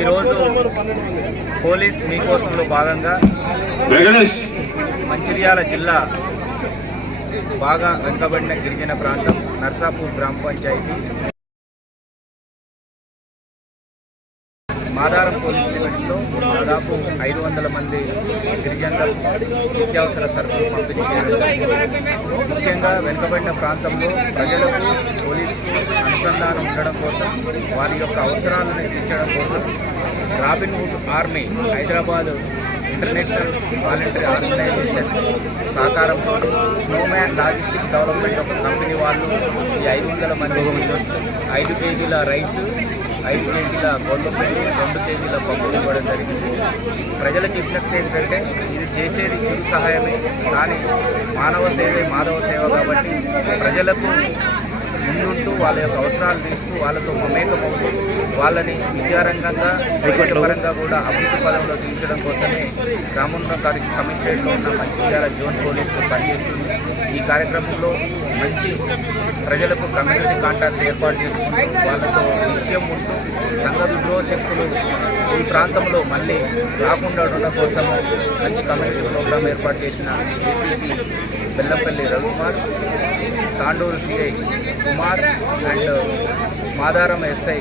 ఈరోజు పోలీస్ మీకోసంలో భాగంగా మంచిర్యాల జిల్లా బాగా వెనుకబడిన గిరిజన ప్రాంతం నర్సాపూర్ గ్రామ పంచాయతీ మాదారం పోలీస్ లిమిట్స్లో దాదాపు 500 మంది గిరిజనులకు నిత్యావసర సరుకులు పంపిణీ చేయడం, ముఖ్యంగా వెనుకబడిన ప్రాంతంలో ప్రజలకు పోలీసులు అనుసంధానం ఉండడం కోసం, వారి యొక్క అవసరాలను తీర్చడం కోసం Robin Hood army Hyderabad international voluntary organisation సహకారంతో స్నోమ్యాన్ లాజిస్టిక్ డెవలప్మెంట్ ఒక కంపెనీ వాళ్ళు ఈ 500 మంది 5 కేజీల రైస్, 5 కేజీల గోధుమపిండి, 2 కేజీల పప్పు ఇవ్వడం జరిగింది. ప్రజలకు విజ్ఞప్తి ఏంటంటే ఇది చేసేది చిరు సహాయమే, కానీ మానవ సేవే మాధవ సేవ కాబట్టి ప్రజలకు ముందుంటూ వాళ్ళ యొక్క అవసరాలు తీస్తూ వాళ్ళతో మమేకమవుతూ వాళ్ళని విద్యారంగంగా వైద్యపరంగా కూడా అభివృద్ధి పదంలో తీర్చడం కోసమే రామన్న కమిషనరేట్లో ఉన్న మంచిర్యాల జోన్ పోలీసు పనిచేస్తుంది. ఈ కార్యక్రమంలో మంచి ప్రజలకు కమ్యూనిటీ కాంటాక్ట్ ఏర్పాటు చేసుకుంటూ వాళ్ళతో నిత్యం ఉంటూ సంఘ విద్రోహ శక్తులు ఈ ప్రాంతంలో మళ్ళీ రాకుండా ఉండడం కోసము మంచి కమ్యూనిటీ ప్రోగ్రాం ఏర్పాటు చేసిన ACP Bellampalli Ravikumar, Tandur CI Kumar and Madaram SI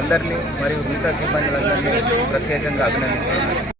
అందరినీ మరియు మిగతా సిబ్బందులందరినీ ప్రత్యేకంగా అభినందిస్తున్నాను.